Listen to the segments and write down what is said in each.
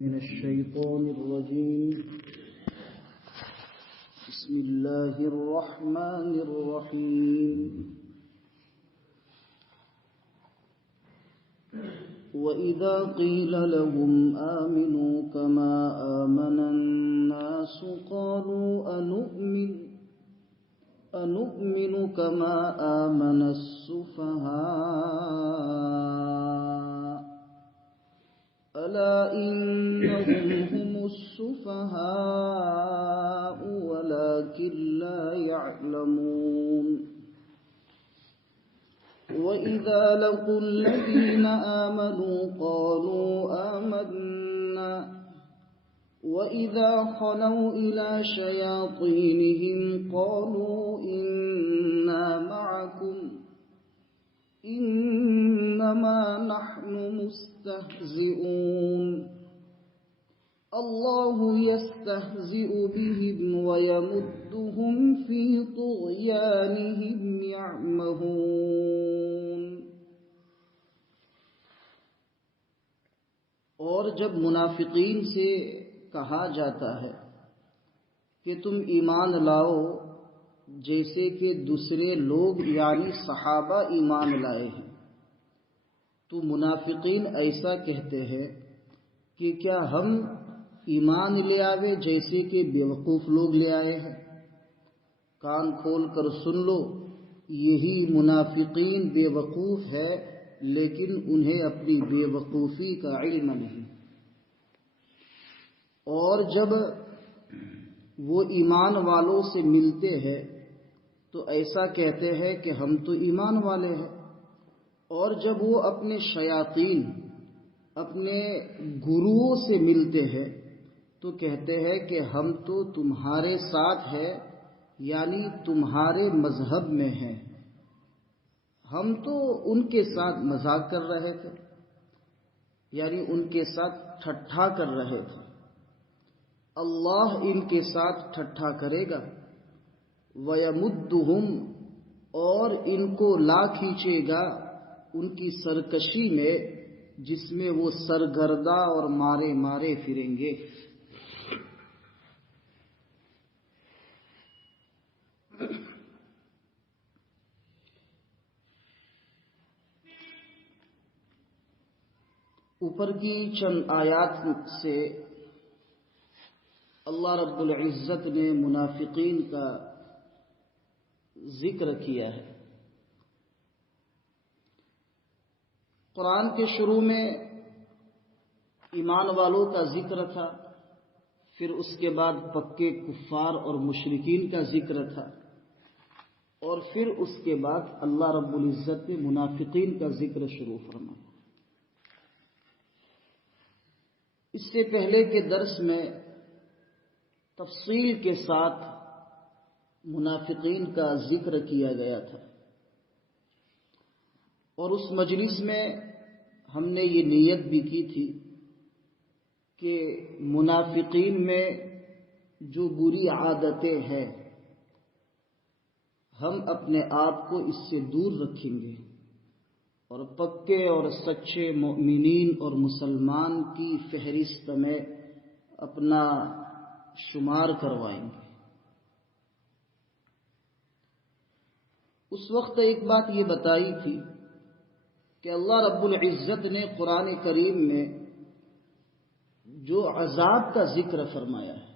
من الشيطان الرجيم. بسم الله الرحمن الرحيم. وإذا قيل لهم آمنوا كما آمن الناس قالوا أنؤمن كما آمن السفهاء ألا إنهم هم السفهاء ولكن لا يعلمون. وإذا لقوا الذين آمنوا قالوا آمنا وإذا خلوا إلى شياطينهم قالوا إنا معكم إنما نحن مستهزئون. الله يستهزئ بهم ويمدهم في طغيانهم يعمهون. اور جب منافقین سے کہا جاتا ہے کہ تم ایمان لاؤ جیسے کہ دوسرے لوگ یعنی صحابہ ایمان لائے ہیں، تو منافقین ایسا کہتے ہیں کہ کیا ہم ایمان لے آوے جیسے کہ بیوقوف لوگ لے آئے ہیں؟ کان کھول کر سن لو، یہی منافقین بیوقوف ہے لیکن انہیں اپنی بیوقوفی کا علم نہیں. اور جب وہ ایمان والوں سے ملتے ہیں تو ایسا کہتے ہیں کہ ہم تو ایمان والے ہیں، اور جب وہ اپنے شیاطین اپنے گروؤں سے ملتے ہیں تو کہتے ہیں کہ ہم تو تمہارے ساتھ ہیں، یعنی تمہارے مذہب میں ہیں. ہم تو ان کے ساتھ مذاق کر رہے تھے، یعنی ان کے ساتھ ٹھٹھا کر رہے تھے. اللہ ان کے ساتھ ٹھٹھا کرے گا. وَيَمُدُّهُمْ، اور ان کو لا کھینچے گا ان کی سرکشی میں جس میں وہ سرگرداں اور مارے مارے پھریں گے. اوپر کی چند آیات سے اللہ رب العزت نے منافقین کا ذکر کیا ہے. قرآن کے شروع میں ایمان والوں کا ذکر تھا، پھر اس کے بعد پکے کفار اور مشرکین کا ذکر تھا، اور پھر اس کے بعد اللہ رب العزت نے منافقین کا ذکر شروع فرمایا. اس سے پہلے کے درس میں تفصیل کے ساتھ منافقین کا ذکر کیا گیا تھا، اور اس مجلس میں ہم نے یہ نیت بھی کی تھی کہ منافقین میں جو بری عادتیں ہیں ہم اپنے آپ کو اس سے دور رکھیں گے اور پکے اور سچے مومنین اور مسلمان کی فہرست میں اپنا شمار کروائیں گے. اس وقت ایک بات یہ بتائی تھی کہ اللہ رب العزت نے قرآن کریم میں جو عذاب کا ذکر فرمایا ہے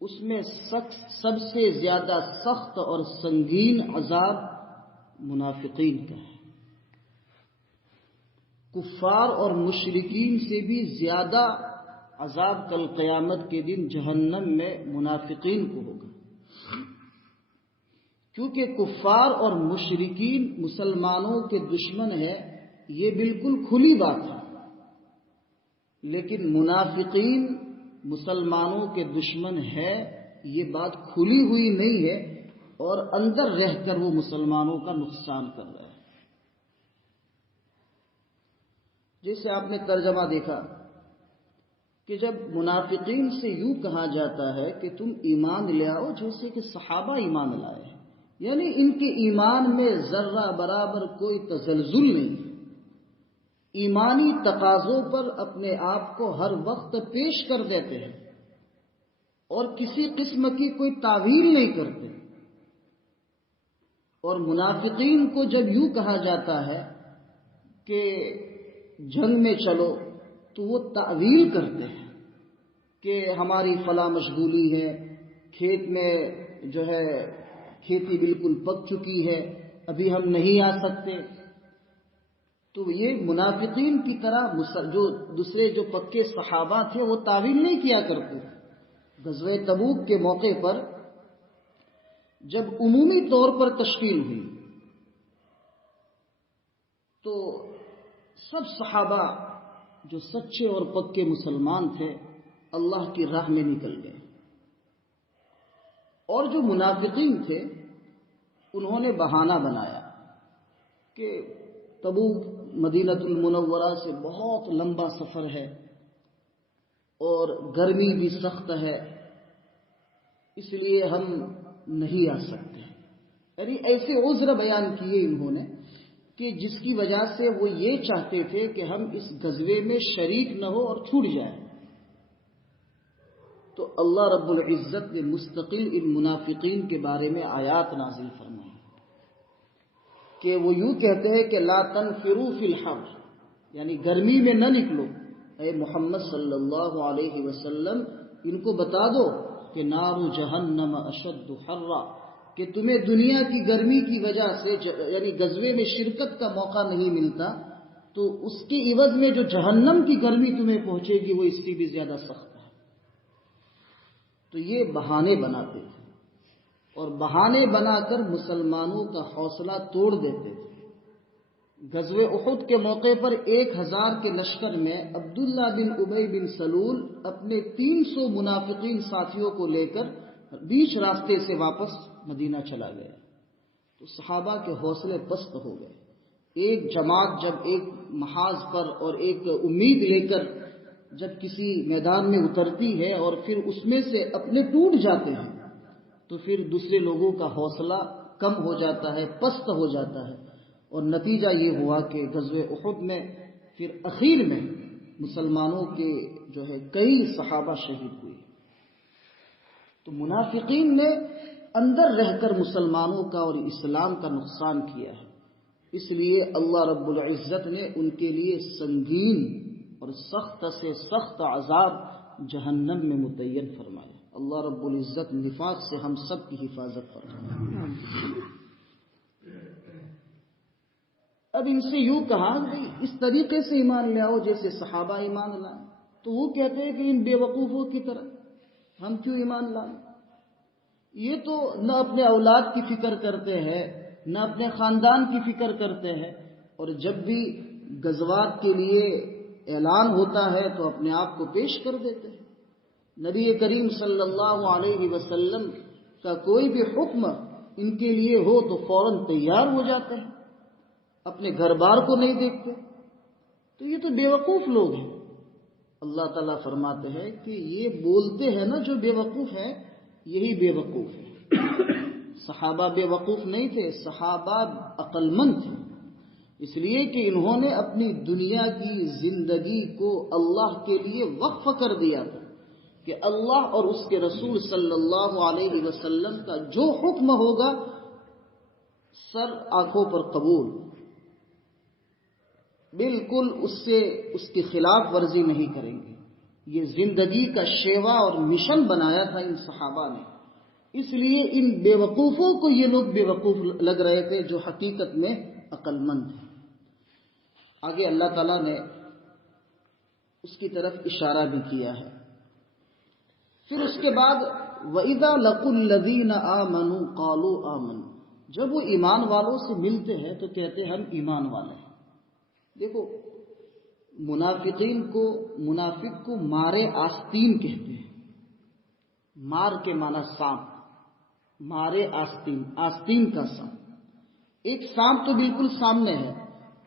اس میں سب سے زیادہ سخت اور سنگین عذاب منافقین کا ہے. کفار اور مشرکین سے بھی زیادہ عذاب کل قیامت کے دن جہنم میں منافقین کو ہوگا، کیونکہ کفار اور مشرکین مسلمانوں کے دشمن ہے، یہ بالکل کھلی بات ہے، لیکن منافقین مسلمانوں کے دشمن ہے یہ بات کھلی ہوئی نہیں ہے، اور اندر رہ کر وہ مسلمانوں کا نقصان کر رہا ہے. جیسے آپ نے ترجمہ دیکھا کہ جب منافقین سے یوں کہا جاتا ہے کہ تم ایمان لے آؤ جیسے کہ صحابہ ایمان لائے ہیں، یعنی ان کے ایمان میں ذرہ برابر کوئی تزلزل نہیں، ایمانی تقاضوں پر اپنے آپ کو ہر وقت پیش کر دیتے ہیں اور کسی قسم کی کوئی تعویل نہیں کرتے. اور منافقین کو جب یوں کہا جاتا ہے کہ جنگ میں چلو تو وہ تعویل کرتے ہیں کہ ہماری فلاں مشغولی ہے، کھیت میں جو ہے کھیتی بالکل پک چکی ہے، ابھی ہم نہیں آ سکتے. تو یہ منافقین کی طرح جو دوسرے جو پکے صحابہ تھے وہ تعویل نہیں کیا کرتے. غزوہ تبوک کے موقع پر جب عمومی طور پر تشکیل ہوئی تو سب صحابہ جو سچے اور پکے مسلمان تھے اللہ کی راہ میں نکل گئے، اور جو منافقین تھے انہوں نے بہانہ بنایا کہ تبوک مدینہ المنورہ سے بہت لمبا سفر ہے اور گرمی بھی سخت ہے، اس لیے ہم نہیں آ سکتے. یعنی ایسے عذر بیان کیے انہوں نے کہ جس کی وجہ سے وہ یہ چاہتے تھے کہ ہم اس غزوے میں شریک نہ ہو اور چھوٹ جائیں. تو اللہ رب العزت نے مستقل ان منافقین کے بارے میں آیات نازل فرمائی کہ وہ یوں کہتے ہیں کہ لا تنفروا فی الحر، یعنی گرمی میں نہ نکلو. اے محمد صلی اللہ علیہ وسلم ان کو بتا دو کہ نار جہنم اشد حرا، کہ تمہیں دنیا کی گرمی کی وجہ سے یعنی غزوے میں شرکت کا موقع نہیں ملتا تو اس کے عوض میں جو جہنم کی گرمی تمہیں پہنچے گی وہ اس سے بھی زیادہ سخت ہے. تو یہ بہانے بناتے تھے اور بہانے بنا کر مسلمانوں کا حوصلہ توڑ دیتے تھے. غزوہ احد کے موقع پر 1000 کے لشکر میں عبداللہ بن ابی بن سلول اپنے 300 منافقین ساتھیوں کو لے کر بیچ راستے سے واپس مدینہ چلا گیا. تو صحابہ کے حوصلے پست ہو گئے. ایک جماعت جب ایک محاذ پر اور ایک امید لے کر جب کسی میدان میں اترتی ہے اور پھر اس میں سے اپنے ٹوٹ جاتے ہیں تو پھر دوسرے لوگوں کا حوصلہ کم ہو جاتا ہے، پست ہو جاتا ہے. اور نتیجہ یہ ہوا کہ غزوہ احد میں پھر اخیر میں مسلمانوں کے جو ہے کئی صحابہ شہید ہوئے. تو منافقین نے اندر رہ کر مسلمانوں کا اور اسلام کا نقصان کیا ہے. اس لیے اللہ رب العزت نے ان کے لیے سنگین اور سخت سے سخت عذاب جہنم میں متعین فرمایا. اللہ رب العزت نفاق سے ہم سب کی حفاظت فرمائے. اب ان سے یوں کہا کہ اس طریقے سے ایمان لے آؤ جیسے صحابہ ایمان لائے. تو وہ کہتے ہیں کہ ان بے وقوفوں کی طرح ہم کیوں ایمان لائیں؟ یہ تو نہ اپنے اولاد کی فکر کرتے ہیں نہ اپنے خاندان کی فکر کرتے ہیں، اور جب بھی غزوات کے لیے اعلان ہوتا ہے تو اپنے آپ کو پیش کر دیتے ہیں. نبی کریم صلی اللہ علیہ وسلم کا کوئی بھی حکم ان کے لیے ہو تو فوراً تیار ہو جاتے ہیں، اپنے گھر بار کو نہیں دیکھتے. تو یہ تو بے وقوف لوگ ہیں. اللہ تعالیٰ فرماتے ہیں کہ یہ بولتے ہیں نا جو بے وقوف ہے یہی بے وقوف ہے. صحابہ بے وقوف نہیں تھے، صحابہ عقل مند تھے، اس لیے کہ انہوں نے اپنی دنیا کی زندگی کو اللہ کے لیے وقف کر دیا تھا کہ اللہ اور اس کے رسول صلی اللہ علیہ وسلم کا جو حکم ہوگا سر آنکھوں پر قبول، بالکل اس کی خلاف ورزی نہیں کریں گے. یہ زندگی کا شیوا اور مشن بنایا تھا ان صحابہ نے. اس لیے ان بے وقوفوں کو یہ لوگ بے وقوف لگ رہے تھے جو حقیقت میں عقل مند ہیں. آگے اللہ تعالیٰ نے اس کی طرف اشارہ بھی کیا ہے. پھر اس کے بعد وَإِذَا لَقُوا الَّذِينَ آمَنُوا قَالُوا آمَنُوا، جب وہ ایمان والوں سے ملتے ہیں تو کہتے ہیں ہم ایمان والے ہیں. دیکھو منافق کو مارے آستین کہتے ہیں. مار کے معنی سانپ، مارے آستین، آستین کا سانپ. ایک سانپ تو بالکل سامنے ہے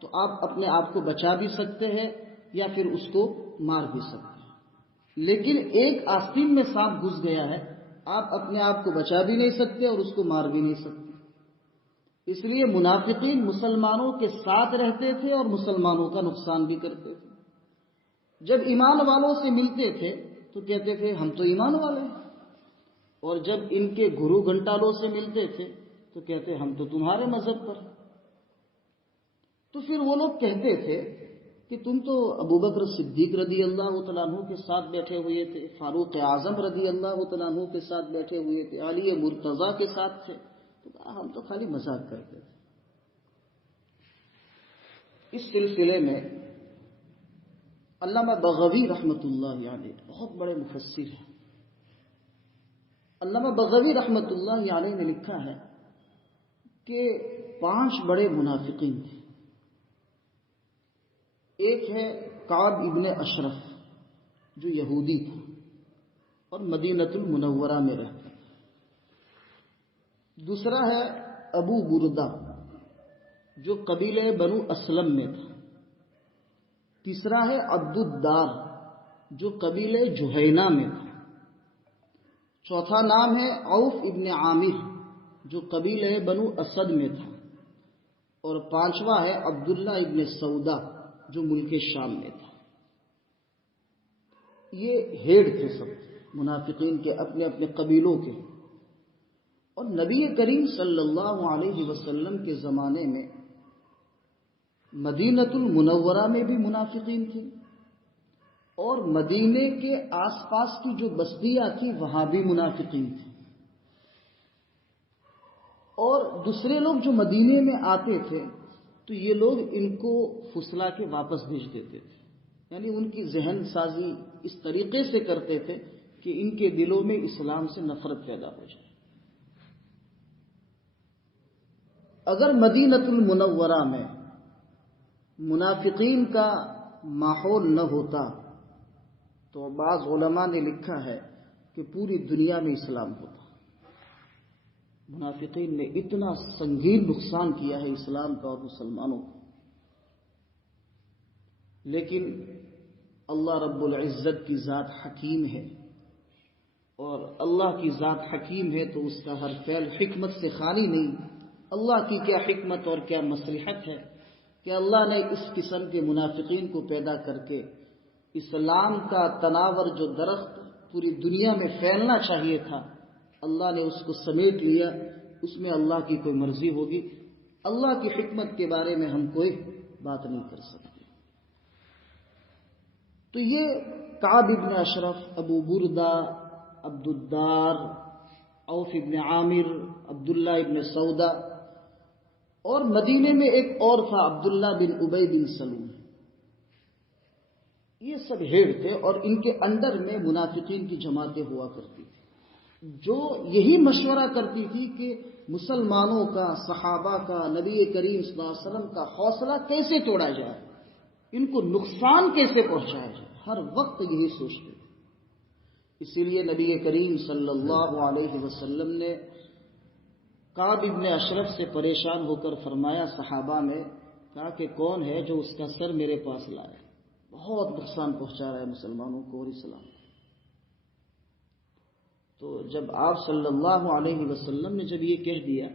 تو آپ اپنے آپ کو بچا بھی سکتے ہیں یا پھر اس کو مار بھی سکتے ہیں. لیکن ایک آستین میں سانپ گھس گیا ہے، آپ اپنے آپ کو بچا بھی نہیں سکتے اور اس کو مار بھی نہیں سکتے. اس لیے منافقین مسلمانوں کے ساتھ رہتے تھے اور مسلمانوں کا نقصان بھی کرتے تھے۔ جب ایمان والوں سے ملتے تھے تو کہتے تھے ہم تو ایمان والے ہیں، اور جب ان کے گرو گھنٹالوں سے ملتے تھے تو کہتے ہم تو تمہارے مذہب پر۔ تو پھر وہ لوگ کہتے تھے کہ تم تو ابو بکر صدیق رضی اللہ تعالیٰ عنہ کے ساتھ بیٹھے ہوئے تھے، فاروق اعظم رضی اللہ تعالیٰ عنہ کے ساتھ بیٹھے ہوئے تھے، علی مرتضیٰ کے ساتھ تھے، تو کہا ہم تو خالی مذاق کرتے تھے۔ اس سلسلے میں علامہ بغوی رحمۃ اللہ علیہ بہت بڑے مفسر ہیں، علامہ بغوی رحمۃ اللہ علیہ نے لکھا ہے کہ 5 بڑے منافقین تھے۔ ایک ہے کعب ابن اشرف جو یہودی تھا اور مدینۃ المنورہ میں رہتا تھا۔ دوسرا ہے ابو بردہ جو قبیلہ بنو اسلم میں تھا۔ تیسرا ہے عبد الدار جو قبیلہ جہینہ میں تھا۔ چوتھا نام ہے عوف ابن عامر جو قبیلہ بنو اسد میں تھا، اور 5واں ہے عبداللہ ابن سودا جو ملک شام میں تھا۔ یہ ہیڈ تھے سب منافقین کے اپنے اپنے قبیلوں کے، اور نبی کریم صلی اللہ علیہ وسلم کے زمانے میں مدینۃ المنورہ میں بھی منافقین تھے، اور مدینے کے آس پاس کی جو بستیاں تھیں وہاں بھی منافقین تھے، اور دوسرے لوگ جو مدینے میں آتے تھے تو یہ لوگ ان کو پھسلا کے واپس بھیج دیتے تھے، یعنی ان کی ذہن سازی اس طریقے سے کرتے تھے کہ ان کے دلوں میں اسلام سے نفرت پیدا ہو جائے۔ اگر مدینۃ المنورہ میں منافقین کا ماحول نہ ہوتا تو بعض علماء نے لکھا ہے کہ پوری دنیا میں اسلام ہوتا۔ منافقین نے اتنا سنگین نقصان کیا ہے اسلام کا اور مسلمانوں کو، لیکن اللہ رب العزت کی ذات حکیم ہے، اور اللہ کی ذات حکیم ہے تو اس کا ہر فعل حکمت سے خالی نہیں۔ اللہ کی کیا حکمت اور کیا مصلحت ہے کہ اللہ نے اس قسم کے منافقین کو پیدا کر کے اسلام کا تناور جو درخت پوری دنیا میں پھیلنا چاہیے تھا اللہ نے اس کو سمیٹ لیا۔ اس میں اللہ کی کوئی مرضی ہوگی، اللہ کی حکمت کے بارے میں ہم کوئی بات نہیں کر سکتے۔ تو یہ کعب ابن اشرف، ابو بردہ، عبد الدار، عوف ابن عامر، عبداللہ ابن سودا، اور مدینے میں ایک اور تھا عبداللہ بن ابی بن سلول، یہ سب ہیڈ تھے، اور ان کے انڈر میں منافقین کی جماعتیں ہوا کرتی تھی جو یہی مشورہ کرتی تھی کہ مسلمانوں کا، صحابہ کا، نبی کریم صلی اللہ علیہ وسلم کا حوصلہ کیسے توڑا جائے، ان کو نقصان کیسے پہنچایا جائے، ہر وقت یہی سوچتے تھے۔ اسی لیے نبی کریم صلی اللہ علیہ وسلم نے کعب ابن اشرف سے پریشان ہو کر فرمایا، صحابہ میں کہا کہ کون ہے جو اس کا سر میرے پاس لائے، بہت نقصان پہنچا رہا ہے مسلمانوں کو اور اسلام۔ تو جب آپ صلی اللہ علیہ وسلم نے جب یہ کہہ دیا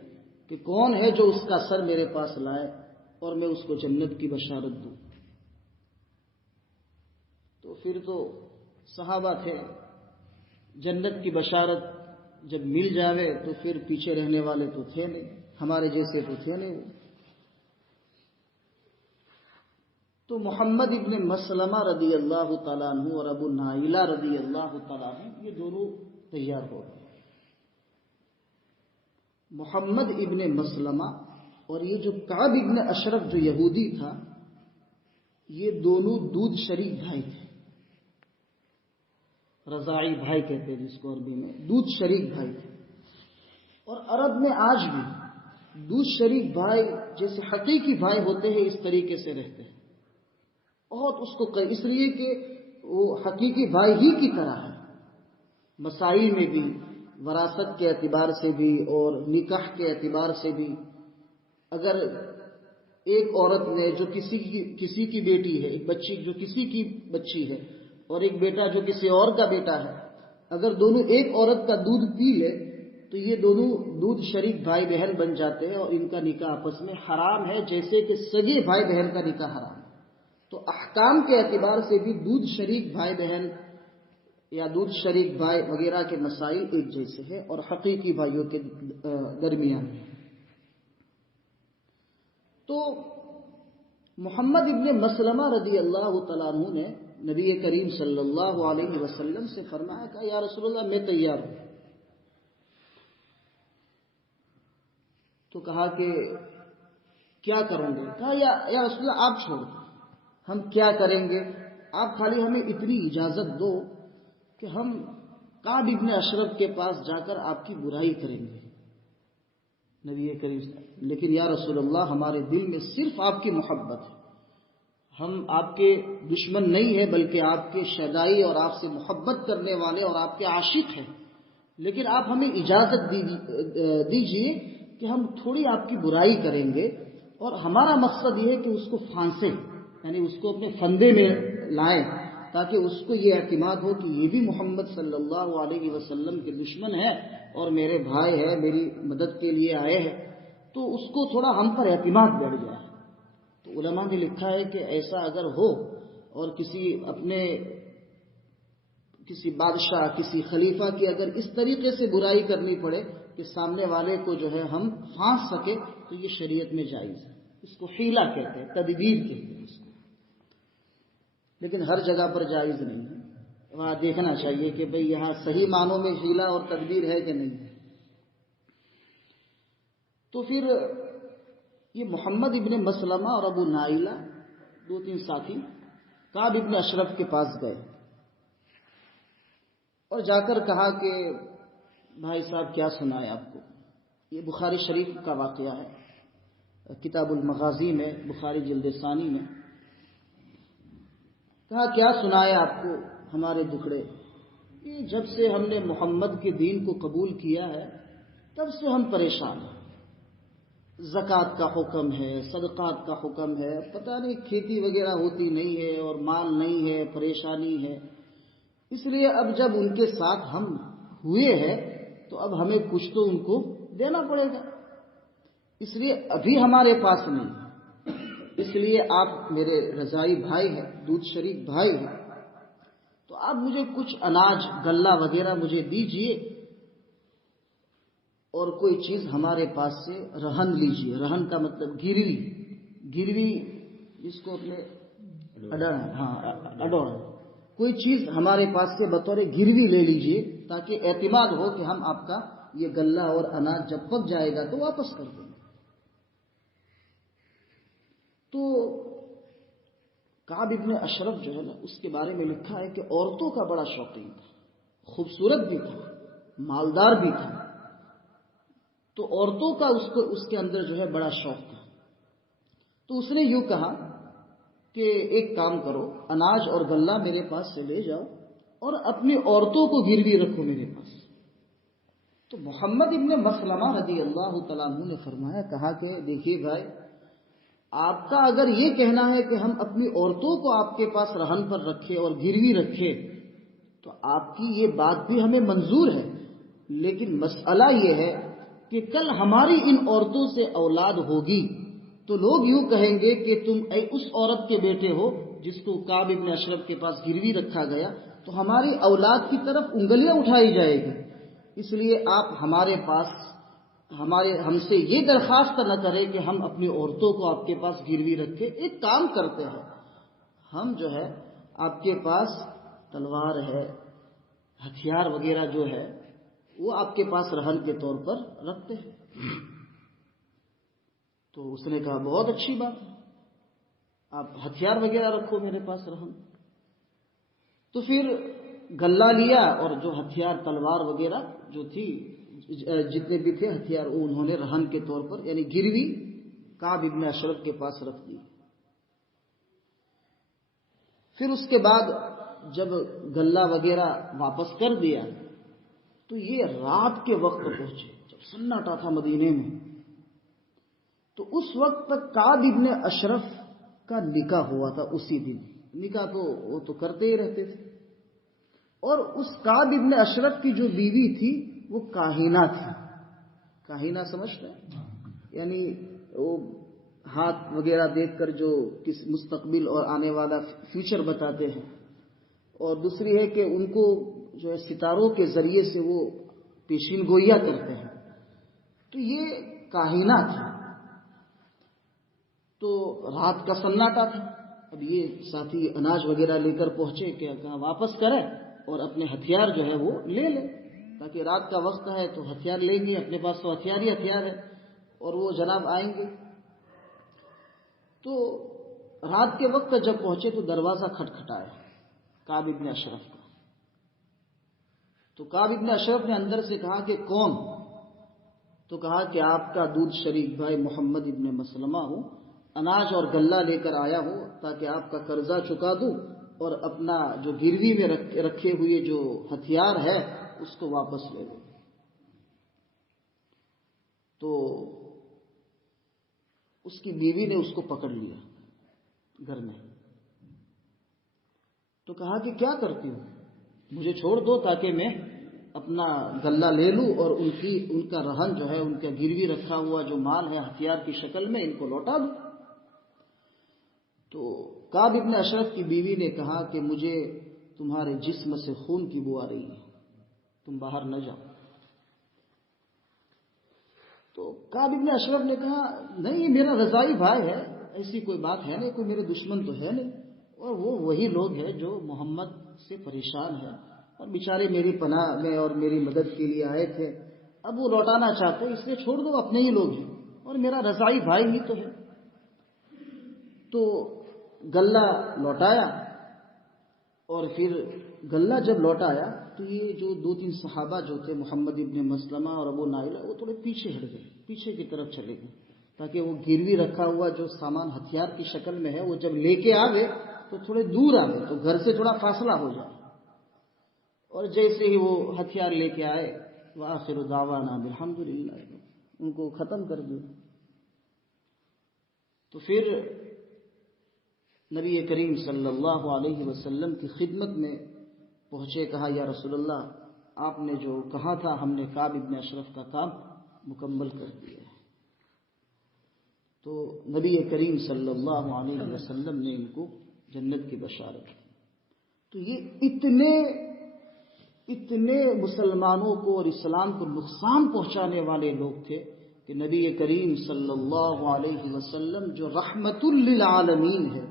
کہ کون ہے جو اس کا سر میرے پاس لائے اور میں اس کو جنت کی بشارت دوں، تو پھر تو صحابہ تھے، جنت کی بشارت جب مل جاوے تو پھر پیچھے رہنے والے تو تھے نہیں، ہمارے جیسے تو تھے نہیں وہ۔ تو محمد ابن مسلمہ رضی اللہ تعالیٰ عنہ اور ابو نائلہ رضی اللہ تعالیٰ عنہ یہ دونوں تیار ہو گئے۔ محمد ابن مسلمہ اور یہ جو کعب ابن اشرف جو یہودی تھا، یہ دونوں دودھ شریک بھائی تھے، رضاعی بھائی کہتے ہیں جس کو عربی میں، دودھ شریک بھائی تھے۔ اور عرب میں آج بھی دودھ شریک بھائی جیسے حقیقی بھائی ہوتے ہیں اس طریقے سے رہتے ہیں، بہت اس کو اس لیے کہ وہ حقیقی بھائی ہی کی طرح ہے، مسائل میں بھی، وراثت کے اعتبار سے بھی اور نکاح کے اعتبار سے بھی۔ اگر ایک عورت نے جو کسی کی بیٹی ہے، ایک بچی جو کسی کی بچی ہے، اور ایک بیٹا جو کسی اور کا بیٹا ہے، اگر دونوں ایک عورت کا دودھ پی لے تو یہ دونوں دودھ شریک بھائی بہن بن جاتے ہیں اور ان کا نکاح آپس میں حرام ہے، جیسے کہ سگے بھائی بہن کا نکاح حرام ہے۔ تو احکام کے اعتبار سے بھی دودھ شریک بھائی بہن یا دودھ شریک بھائی وغیرہ کے مسائل ایک جیسے ہیں اور حقیقی بھائیوں کے درمیان ہیں۔ تو محمد ابن مسلمہ رضی اللہ تعالیٰ عنہ نے نبی کریم صلی اللہ علیہ وسلم سے فرمایا کہ یا رسول اللہ میں تیار ہوں۔ تو کہا کہ کیا کریں گے؟ کہا یا رسول اللہ آپ چھوڑ دو، ہم کیا کریں گے، آپ خالی ہمیں اتنی اجازت دو کہ ہم کعب ابن اشرف کے پاس جا کر آپ کی برائی کریں گے۔ نبی کریم صلی اللہ علیہ وسلم لیکن یا رسول اللہ ہمارے دل میں صرف آپ کی محبت ہے، ہم آپ کے دشمن نہیں ہیں بلکہ آپ کے شیدائی اور آپ سے محبت کرنے والے اور آپ کے عاشق ہیں، لیکن آپ ہمیں اجازت دیجیے کہ ہم تھوڑی آپ کی برائی کریں گے، اور ہمارا مقصد یہ ہے کہ اس کو پھانسیں، یعنی اس کو اپنے فندے میں لائیں تاکہ اس کو یہ اعتماد ہو کہ یہ بھی محمد صلی اللہ علیہ وسلم کے دشمن ہے اور میرے بھائی ہے، میری مدد کے لیے آئے ہیں، تو اس کو تھوڑا ہم پر اعتماد بیٹھ جائے۔ تو علماء نے لکھا ہے کہ ایسا اگر ہو اور کسی بادشاہ کسی خلیفہ کی اگر اس طریقے سے برائی کرنی پڑے کہ سامنے والے کو جو ہے ہم پھانس سکے تو یہ شریعت میں جائز ہے، اس کو حیلہ کہتے ہیں، تدبیر کہتے ہیں اس کو، لیکن ہر جگہ پر جائز نہیں ہے۔ وہاں دیکھنا چاہیے کہ بھئی یہاں صحیح معنوں میں حیلہ اور تدبیر ہے کہ نہیں ہے۔ تو پھر یہ محمد ابن مسلمہ اور ابو نائلہ 2-3 ساتھی کعب ابن اشرف کے پاس گئے اور جا کر کہا کہ بھائی صاحب کیا سنائے آپ کو۔ یہ بخاری شریف کا واقعہ ہے، کتاب المغازی میں، بخاری جلد ثانی میں۔ کہا کیا سنائے آپ کو ہمارے دکھڑے، یہ جب سے ہم نے محمد کے دین کو قبول کیا ہے تب سے ہم پریشان ہیں، زکوٰۃ کا حکم ہے، صدقات کا حکم ہے، پتہ نہیں کھیتی وغیرہ ہوتی نہیں ہے اور مال نہیں ہے، پریشانی ہے، اس لیے اب جب ان کے ساتھ ہم ہوئے ہیں تو اب ہمیں کچھ تو ان کو دینا پڑے گا، اس لیے ابھی ہمارے پاس نہیں ہے، اس لیے آپ میرے رضائی بھائی ہیں، دودھ شریک بھائی ہیں، تو آپ مجھے کچھ اناج غلہ وغیرہ مجھے دیجئے اور کوئی چیز ہمارے پاس سے رہن لیجئے۔ رہن کا مطلب گروی جس کو اپنے اڈور، کوئی چیز ہمارے پاس سے بطور گروی لے لیجئے تاکہ اعتماد ہو کہ ہم آپ کا یہ غلہ اور اناج جب پک جائے گا تو واپس کر دیں گے۔ تو کعب ابن اشرف جو ہے نا، اس کے بارے میں لکھا ہے کہ عورتوں کا بڑا شوقین تھا، خوبصورت بھی تھا، مالدار بھی تھا، تو عورتوں کا اس کے اندر جو ہے بڑا شوق تھا۔ تو اس نے یوں کہا کہ ایک کام کرو، اناج اور غلہ میرے پاس سے لے جاؤ اور اپنی عورتوں کو گروی رکھو میرے پاس۔ تو محمد ابن مسلمہ رضی اللہ تعالیٰ عنہ نے فرمایا، کہا کہ دیکھیے بھائی، آپ کا اگر یہ کہنا ہے کہ ہم اپنی عورتوں کو آپ کے پاس رہن پر رکھے اور گروی رکھے تو آپ کی یہ بات بھی ہمیں منظور ہے، لیکن مسئلہ یہ ہے کہ کل ہماری ان عورتوں سے اولاد ہوگی تو لوگ یوں کہیں گے کہ تم اس عورت کے بیٹے ہو جس کو کعب ابن اشرف کے پاس گروی رکھا گیا، تو ہماری اولاد کی طرف انگلیاں اٹھائی جائے گی، اس لیے آپ ہم سے یہ درخواست نہ کریں کہ ہم اپنی عورتوں کو آپ کے پاس گروی رکھیں۔ ایک کام کرتے ہیں، ہم جو ہے آپ کے پاس تلوار ہے، ہتھیار وغیرہ جو ہے وہ آپ کے پاس رہن کے طور پر رکھتے ہیں۔ تو اس نے کہا بہت اچھی بات ہے، آپ ہتھیار وغیرہ رکھو میرے پاس رہن۔ تو پھر غلہ لیا اور جو ہتھیار تلوار وغیرہ جو تھی، جتنے بھی تھے ہتھیار، وہ انہوں نے رہن کے طور پر یعنی گروی کعب ابن اشرف کے پاس رکھ دی۔ پھر اس کے بعد جب غلہ وغیرہ واپس کر دیا تو یہ رات کے وقت پہنچے، جب سناٹا تھا مدینے میں، تو اس وقت تک کعب ابن اشرف کا نکاح ہوا تھا۔ اسی دن نکاح تو وہ تو کرتے ہی رہتے تھے، اور اس کعب ابن اشرف کی جو بیوی تھی وہ کاہنہ تھی، کاہینہ سمجھتے ہیں؟ یعنی وہ ہاتھ وغیرہ دیکھ کر جو کس مستقبل اور آنے والا فیوچر بتاتے ہیں، اور دوسری ہے کہ ان کو جو ہے ستاروں کے ذریعے سے وہ پیشین گوئیاں کرتے ہیں. تو یہ کاہینہ تھا. تو رات کا سناٹا تھا. اب یہ ساتھی اناج وغیرہ لے کر پہنچے کہ کہاں واپس کریں اور اپنے ہتھیار جو ہے وہ لے لیں، تاکہ رات کا وقت ہے تو ہتھیار لیں گے، اپنے پاس تو ہتھیار ہی ہتھیار ہے، اور وہ جناب آئیں گے. تو رات کے وقت جب پہنچے تو دروازہ کھٹکھٹایا کعب ابن اشرف کا. تو کعب ابن اشرف نے اندر سے کہا کہ کون؟ تو کہا کہ آپ کا دودھ شریک بھائی محمد ابن مسلمہ ہوں، اناج اور غلہ لے کر آیا ہوں تاکہ آپ کا قرضہ چکا دوں اور اپنا جو گروی میں رکھے ہوئے جو ہتھیار ہے اس کو واپس لے لوں. تو اس کی بیوی نے اس کو پکڑ لیا گھر میں. تو کہا کہ کیا کرتی ہوں، مجھے چھوڑ دو تاکہ میں اپنا غلہ لے لوں اور ان کا رہن جو ہے، ان کا گروی رکھا ہوا جو مال ہے ہتھیار کی شکل میں، ان کو لوٹا دوں. تو کعب ابن اشرف کی بیوی نے کہا کہ مجھے تمہارے جسم سے خون کی بو آ رہی ہے، تم باہر نہ جاؤ. تو کعب ابن اشرف نے کہا نہیں، یہ میرا رضائی بھائی ہے، ایسی کوئی بات ہے نہیں، کوئی میرے دشمن تو ہے نہیں، اور وہ وہی لوگ ہیں جو محمد سے پریشان ہیں اور بیچارے میری پناہ میں اور میری مدد کے لیے آئے تھے. اب وہ لوٹانا چاہتے اس لیے چھوڑ دو، اپنے ہی لوگ ہیں اور میرا رضائی بھائی ہی تو ہے. تو غلہ لوٹایا، اور پھر غلہ جب لوٹایا تو یہ جو 2-3 صحابہ جو تھے محمد ابن مسلمہ اور ابو نائلہ، وہ تھوڑے پیچھے ہٹ گئے، پیچھے کی طرف چلے گئے تاکہ وہ گروی رکھا ہوا جو سامان ہتھیار کی شکل میں ہے وہ جب لے کے آ گئے تو تھوڑے دور آ گئے، تو گھر سے تھوڑا فاصلہ ہو جائے. اور جیسے ہی وہ ہتھیار لے کے آئے وآخر دعوانا بالحمدللہ، ان کو ختم کر دیا. تو پھر نبی کریم صلی اللہ علیہ وسلم کی خدمت میں پہنچے، کہا یا رسول اللہ، آپ نے جو کہا تھا ہم نے کعب ابن اشرف کا کام مکمل کر دیا ہے. تو نبی کریم صلی اللہ علیہ وسلم نے ان کو جنت کی بشارت دی. تو یہ اتنے مسلمانوں کو اور اسلام کو نقصان پہنچانے والے لوگ تھے کہ نبی کریم صلی اللہ علیہ وسلم جو رحمت للعالمین ہے،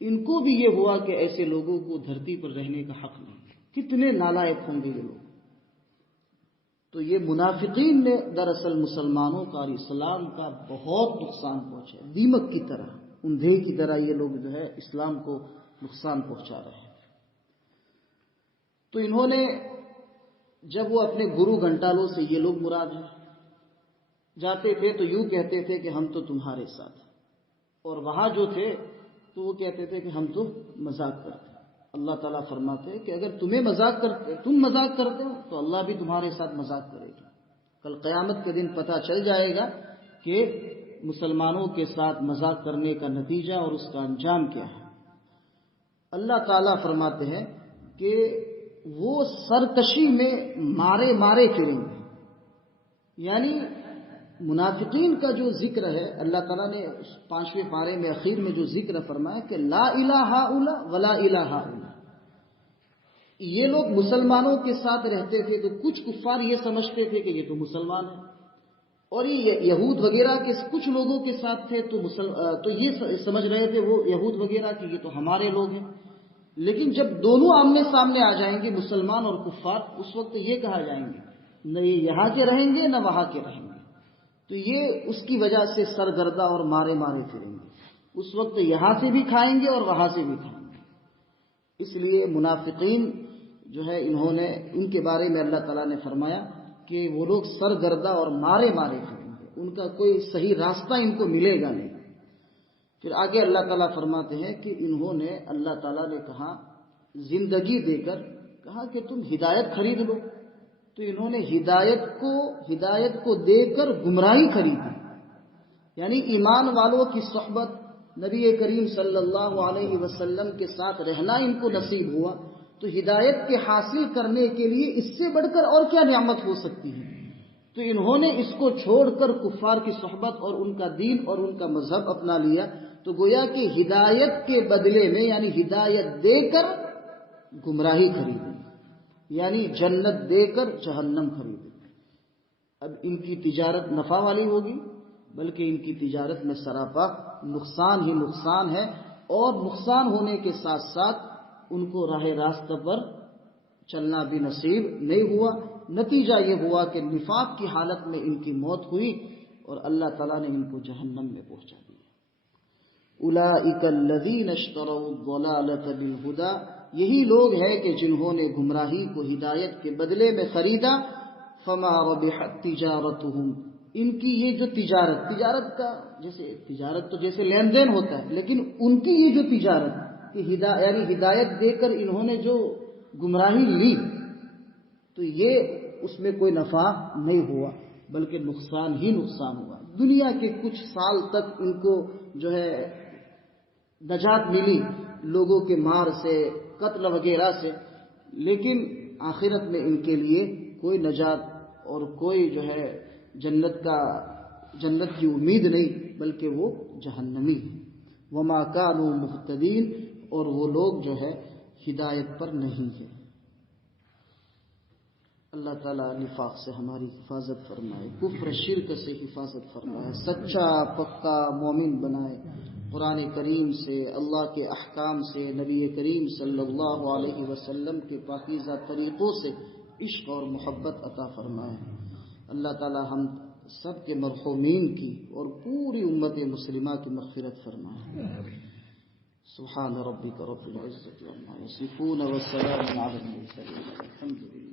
ان کو بھی یہ ہوا کہ ایسے لوگوں کو دھرتی پر رہنے کا حق نہیں. کتنے نالائق ہوں گے یہ لوگ. تو یہ منافقین نے دراصل مسلمانوں کا اور اسلام کا بہت نقصان پہنچا. دیمک کی طرح، اندھے کی طرح یہ لوگ جو ہے اسلام کو نقصان پہنچا رہے ہیں. تو انہوں نے جب وہ اپنے گرو گھنٹالوں سے، یہ لوگ مراد ہیں، جاتے تھے تو یوں کہتے تھے کہ ہم تو تمہارے ساتھ، اور وہاں جو تھے تو وہ کہتے تھے کہ ہم تو مذاق کرتے ہیں. اللہ تعالیٰ فرماتے ہیں کہ اگر تم مذاق کرتے ہو تو اللہ بھی تمہارے ساتھ مذاق کرے گا. کل قیامت کے دن پتہ چل جائے گا کہ مسلمانوں کے ساتھ مذاق کرنے کا نتیجہ اور اس کا انجام کیا ہے. اللہ تعالیٰ فرماتے ہیں کہ وہ سرکشی میں مارے پھریں گے. یعنی منافقین کا جو ذکر ہے، اللہ تعالیٰ نے 5ویں پارے میں اخیر میں جو ذکر فرمایا کہ لا الہ الا ولا الہ الا، یہ لوگ مسلمانوں کے ساتھ رہتے تھے تو کچھ کفار یہ سمجھتے تھے کہ یہ تو مسلمان ہیں، اور یہ یہود وغیرہ کے کچھ لوگوں کے ساتھ تھے تو یہ سمجھ رہے تھے وہ یہود وغیرہ کہ یہ تو ہمارے لوگ ہیں. لیکن جب دونوں آمنے سامنے آ جائیں گے مسلمان اور کفار، اس وقت یہ کہا جائیں گے نہ یہ یہاں کے رہیں گے نہ وہاں کے رہیں گے. تو یہ اس کی وجہ سے سرگردہ اور مارے پھریں گے. اس وقت یہاں سے بھی کھائیں گے اور وہاں سے بھی کھائیں گے. اس لیے منافقین جو ہے ان کے بارے میں اللہ تعالیٰ نے فرمایا کہ وہ لوگ سرگردہ اور مارے پھریں گے، ان کا کوئی صحیح راستہ ان کو ملے گا نہیں. پھر آگے اللہ تعالیٰ فرماتے ہیں کہ انہوں نے، اللہ تعالیٰ نے کہا زندگی دے کر کہا کہ تم ہدایت خرید لو، تو انہوں نے ہدایت کو دے کر گمراہی خریدی. یعنی ایمان والوں کی صحبت، نبی کریم صلی اللہ علیہ وسلم کے ساتھ رہنا ان کو نصیب ہوا، تو ہدایت کے حاصل کرنے کے لیے اس سے بڑھ کر اور کیا نعمت ہو سکتی ہے. تو انہوں نے اس کو چھوڑ کر کفار کی صحبت اور ان کا دین اور ان کا مذہب اپنا لیا، تو گویا کہ ہدایت کے بدلے میں یعنی ہدایت دے کر گمراہی خریدی، یعنی جنت دے کر جہنم خریدی۔ اب ان کی تجارت نفع والی ہوگی، بلکہ ان کی تجارت میں سراپا نقصان ہی نقصان ہے، اور نقصان ہونے کے ساتھ ساتھ ان کو راہ راست پر چلنا بھی نصیب نہیں ہوا۔ نتیجہ یہ ہوا کہ نفاق کی حالت میں ان کی موت ہوئی اور اللہ تعالیٰ نے ان کو جہنم میں پہنچا دیا۔ اولئک الذین اشتروا الضلالۃ بالہدی، یہی لوگ ہیں کہ جنہوں نے گمراہی کو ہدایت کے بدلے میں خریدا۔ فما ربحت تجارتهم، ان کی یہ جو تجارت کا تجارت تو جیسے لین دین ہوتا ہے، لیکن ان کی یہ جو تجارت کہ یعنی ہدایت دے کر انہوں نے جو گمراہی لی، تو یہ اس میں کوئی نفع نہیں ہوا بلکہ نقصان ہی نقصان ہوا۔ دنیا کے کچھ سال تک ان کو جو ہے نجات ملی لوگوں کے مار سے، قتل وغیرہ سے، لیکن آخرت میں ان کے لیے کوئی نجات اور کوئی جو ہے جنت کی امید نہیں، بلکہ وہ جہنمی ہے۔ وما كانوا مهتدین، اور وہ لوگ جو ہے ہدایت پر نہیں ہے۔ اللہ تعالیٰ نفاق سے ہماری حفاظت فرمائے، کفر شرک سے حفاظت فرمائے، سچا پکا مومن بنائے، قرآن کریم سے، اللہ کے احکام سے، نبی کریم صلی اللہ علیہ وسلم کے پاکیزہ طریقوں سے عشق اور محبت عطا فرمائے۔ اللہ تعالیٰ ہم سب کے مرحومین کی اور پوری امت مسلمہ کی مغفرت فرمائے۔ سبحان ربک رب العزت عما یصفون وسلام علی المرسلین، الحمد للہ۔